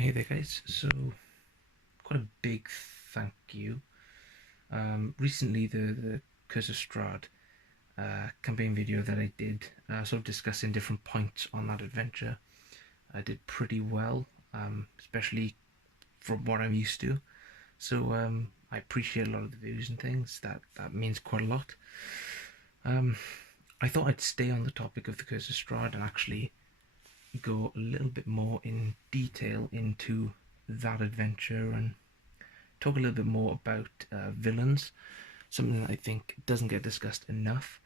Hey there guys, so quite a big thank you. Recently the Curse of Strahd campaign video that I did, sort of discussing different points on that adventure, I did pretty well, especially from what I'm used to. So I appreciate a lot of the views and things, that means quite a lot. I thought I'd stay on the topic of the Curse of Strahd and actually go a little bit more in detail into that adventure and talk a little bit more about villains, something that I think doesn't get discussed enough.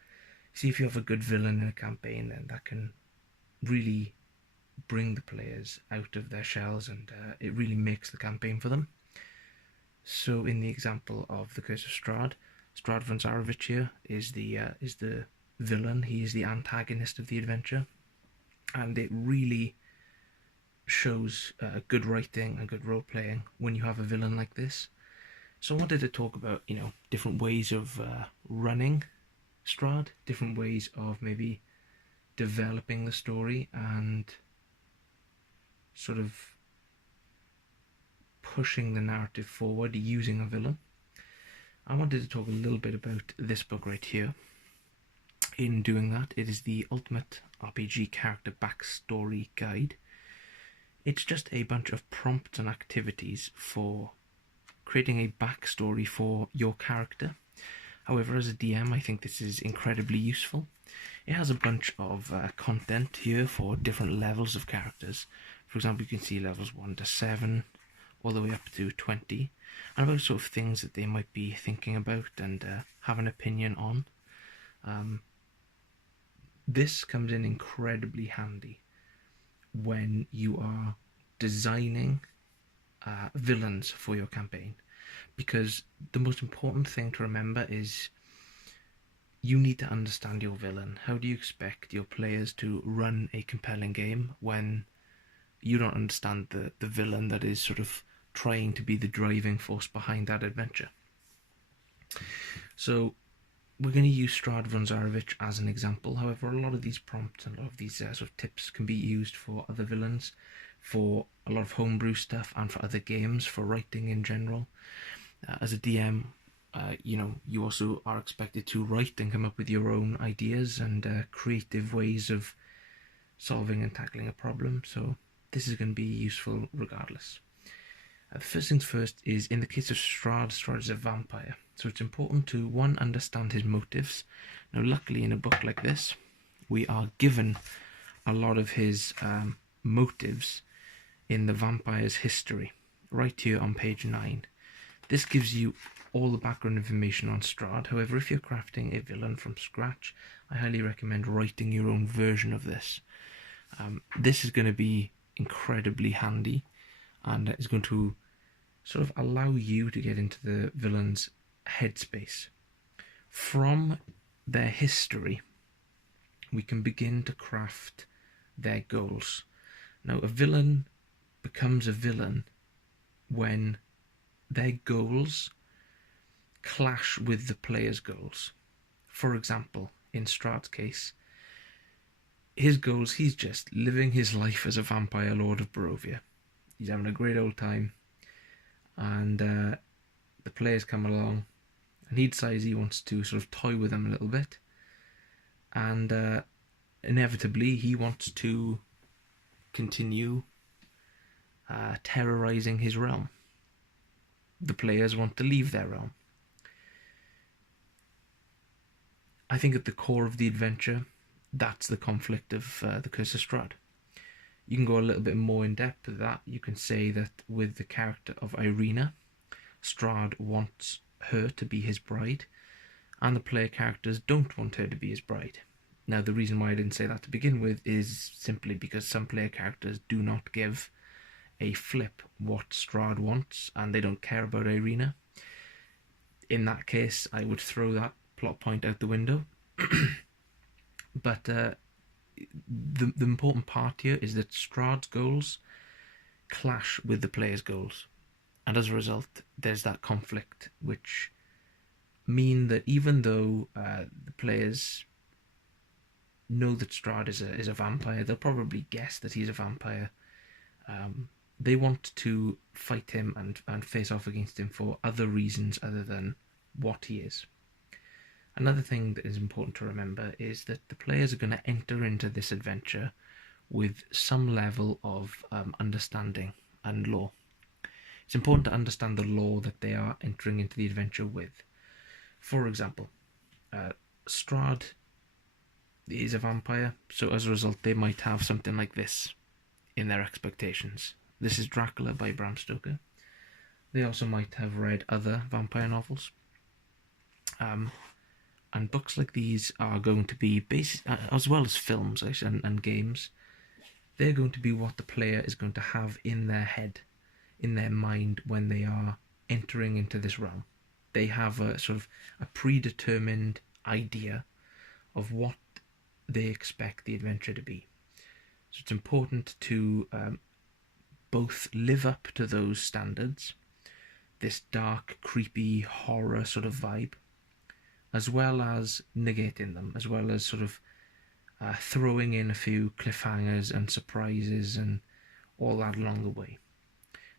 See, if you have a good villain in a campaign, then that can really bring the players out of their shells, and it really makes the campaign for them. So, in the example of the Curse of Strahd, Strahd von Zarovich here is the villain. He is the antagonist of the adventure, and it really shows good writing and good role playing when you have a villain like this. So I wanted to talk about, different ways of running Strahd, different ways of maybe developing the story and sort of pushing the narrative forward using a villain. I wanted to talk a little bit about this book right here. In doing that, it is the Ultimate RPG Character Backstory Guide. It's just a bunch of prompts and activities for creating a backstory for your character. However, as a DM, I think this is incredibly useful. It has a bunch of content here for different levels of characters. For example, you can see levels 1 to 7, all the way up to 20, and about sort of things that they might be thinking about and have an opinion on. This comes in incredibly handy when you are designing villains for your campaign, because the most important thing to remember is you need to understand your villain. How do you expect your players to run a compelling game when you don't understand the villain that is sort of trying to be the driving force behind that adventure? So we're going to use Strahd von Zarovich as an example. However, a lot of these prompts and a lot of these sort of tips can be used for other villains, for a lot of homebrew stuff, and for other games, for writing in general. As a DM, you also are expected to write and come up with your own ideas and creative ways of solving and tackling a problem. So this is going to be useful regardless. The first things first is, in the case of Strahd is a vampire. So it's important to, one, understand his motives. Now, luckily, in a book like this, we are given a lot of his motives in the vampire's history, right here on page 9. This gives you all the background information on Strahd. However, if you're crafting a villain from scratch, I highly recommend writing your own version of this. This is going to be incredibly handy, and it's going to sort of allow you to get into the villain's headspace. From their history, we can begin to craft their goals. Now, a villain becomes a villain when their goals clash with the player's goals. For example, in Strahd's case, his goals, he's just living his life as a vampire lord of Barovia. He's having a great old time, and the players come along, and he decides he wants to sort of toy with them a little bit, and inevitably he wants to continue terrorizing his realm. The players want to leave their realm. I think at the core of the adventure, that's the conflict of the Curse of Strahd. You can go a little bit more in depth with that. You can say that with the character of Irina, Strahd wants her to be his bride, and the player characters don't want her to be his bride. Now, the reason why I didn't say that to begin with is simply because some player characters do not give a flip what Strahd wants, and they don't care about Irina. In that case, I would throw that plot point out the window. But the important part here is that Strahd's goals clash with the player's goals, and as a result, there's that conflict, which mean that even though the players know that Strahd is a vampire, they'll probably guess that he's a vampire. they want to fight him and face off against him for other reasons other than what he is. Another thing that is important to remember is that the players are going to enter into this adventure with some level of understanding and lore. It's important to understand the lore that they are entering into the adventure with. For example, Strahd is a vampire, so as a result they might have something like this in their expectations. This is Dracula by Bram Stoker. They also might have read other vampire novels. And books like these are going to be, as well as films and games, they're going to be what the player is going to have in their head, in their mind, when they are entering into this realm. They have a sort of a predetermined idea of what they expect the adventure to be. So it's important to both live up to those standards, this dark, creepy, horror sort of vibe, as well as negating them, as well as sort of throwing in a few cliffhangers and surprises and all that along the way.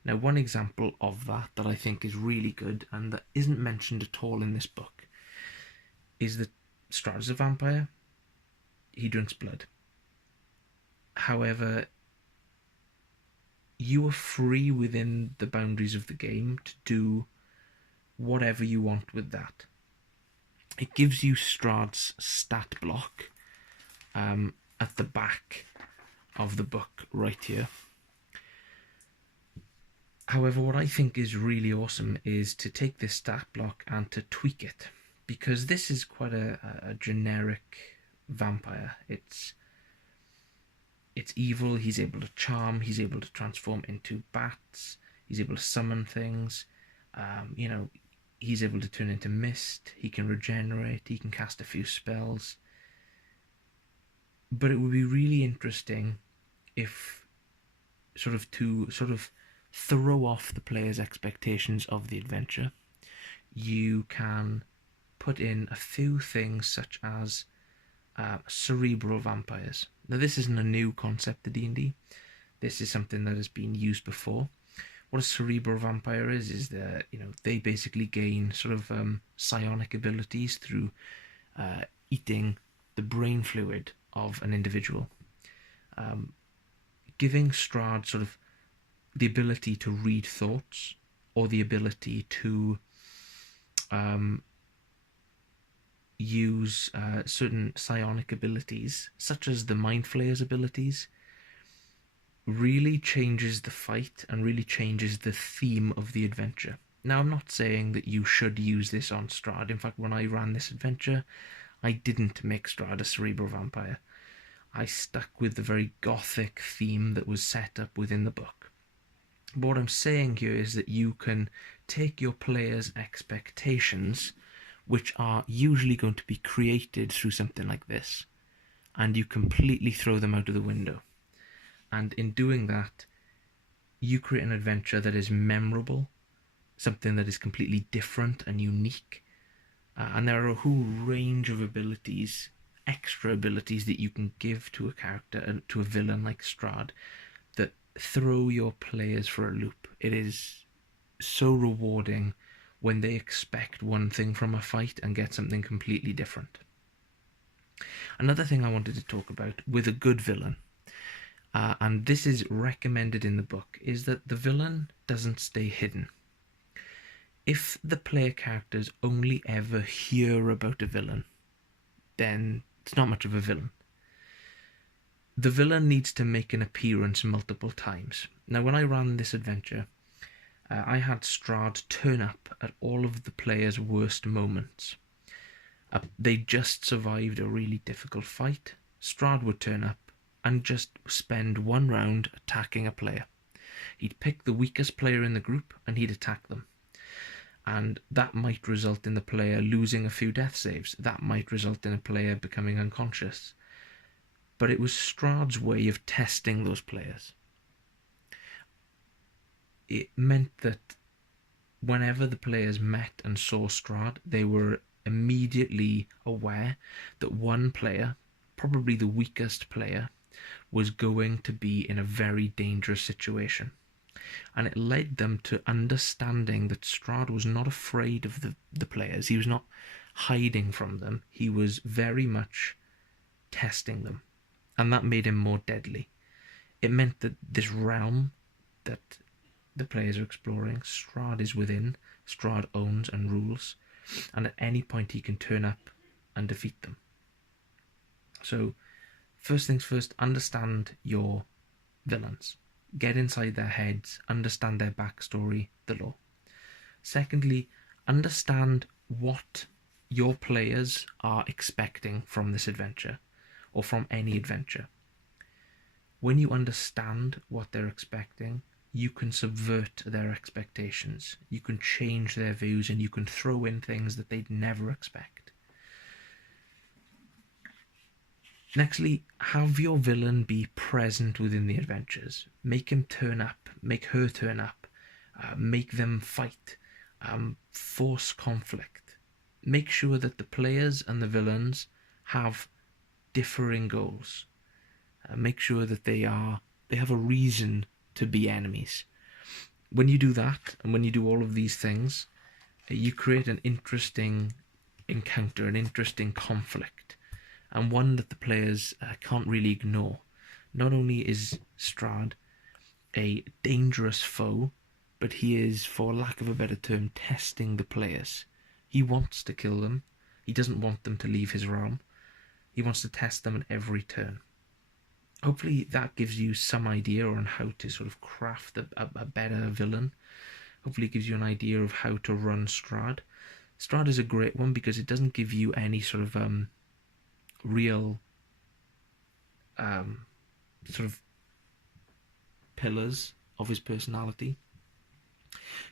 Now, one example of that I think is really good and that isn't mentioned at all in this book is that Strahd is a vampire. He drinks blood. However, you are free within the boundaries of the game to do whatever you want with that. It gives you Strahd's stat block at the back of the book right here. However, what I think is really awesome is to take this stat block and to tweak it, because this is quite a generic vampire. It's evil. He's able to charm. He's able to transform into bats. He's able to summon things. He's able to turn into mist. He can regenerate. He can cast a few spells. But it would be really interesting if to throw off the player's expectations of the adventure, you can put in a few things such as cerebral vampires. Now, this isn't a new concept to D&D. This is something that has been used before. What a cerebral vampire is that they basically gain sort of psionic abilities through eating the brain fluid of an individual, giving Strahd sort of the ability to read thoughts, or the ability to use certain psionic abilities, such as the Mind Flayer's abilities, really changes the fight and really changes the theme of the adventure. Now, I'm not saying that you should use this on Strahd. In fact, when I ran this adventure, I didn't make Strahd a cerebral vampire. I stuck with the very gothic theme that was set up within the book. But what I'm saying here is that you can take your players' expectations, which are usually going to be created through something like this, and you completely throw them out of the window. And in doing that, you create an adventure that is memorable, something that is completely different and unique. And there are a whole range of abilities, extra abilities that you can give to a character, to a villain like Strahd, that throw your players for a loop. It is so rewarding when they expect one thing from a fight and get something completely different. Another thing I wanted to talk about with a good villain, and this is recommended in the book, is that the villain doesn't stay hidden. If the player characters only ever hear about a villain, then it's not much of a villain. The villain needs to make an appearance multiple times. Now, when I ran this adventure, I had Strahd turn up at all of the players' worst moments. They just survived a really difficult fight. Strahd would turn up and just spend one round attacking a player. He'd pick the weakest player in the group and he'd attack them. And that might result in the player losing a few death saves. That might result in a player becoming unconscious. But it was Strahd's way of testing those players. It meant that whenever the players met and saw Strahd, they were immediately aware that one player, probably the weakest player, was going to be in a very dangerous situation. And it led them to understanding that Strahd was not afraid of the players. He was not hiding from them. He was very much testing them. And that made him more deadly. It meant that this realm that the players are exploring, Strahd is within, Strahd owns and rules, and at any point he can turn up and defeat them. So, first things first, understand your villains. Get inside their heads, understand their backstory, the lore. Secondly, understand what your players are expecting from this adventure, or from any adventure. When you understand what they're expecting, you can subvert their expectations. You can change their views, and you can throw in things that they'd never expect. Nextly, have your villain be present within the adventures. Make him turn up, make her turn up, make them fight, force conflict. Make sure that the players and the villains have differing goals. Make sure that they have a reason to be enemies. When you do that, and when you do all of these things, you create an interesting encounter, an interesting conflict, and one that the players can't really ignore. Not only is Strahd a dangerous foe, but he is, for lack of a better term, testing the players. He wants to kill them. He doesn't want them to leave his realm. He wants to test them at every turn. Hopefully that gives you some idea on how to sort of craft a better villain. Hopefully it gives you an idea of how to run Strahd. Strahd is a great one because it doesn't give you any sort of real sort of pillars of his personality.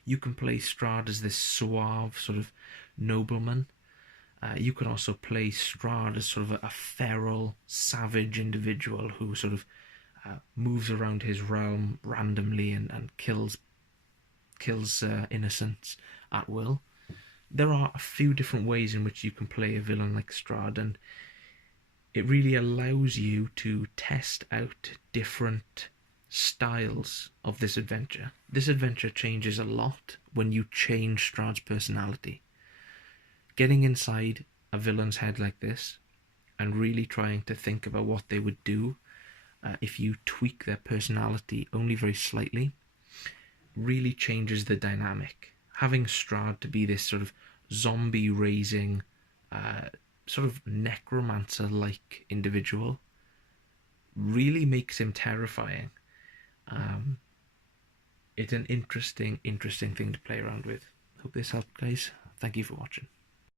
You can play Strahd as this suave sort of nobleman. You can also play Strahd as sort of a feral, savage individual who sort of moves around his realm randomly and kills innocents at will. There are a few different ways in which you can play a villain like Strahd, and it really allows you to test out different styles of this adventure. This adventure changes a lot when you change Strahd's personality. Getting inside a villain's head like this and really trying to think about what they would do if you tweak their personality only very slightly really changes the dynamic. Having Strahd to be this sort of zombie-raising, sort of necromancer-like individual really makes him terrifying. It's an interesting thing to play around with. Hope this helped, guys. Thank you for watching.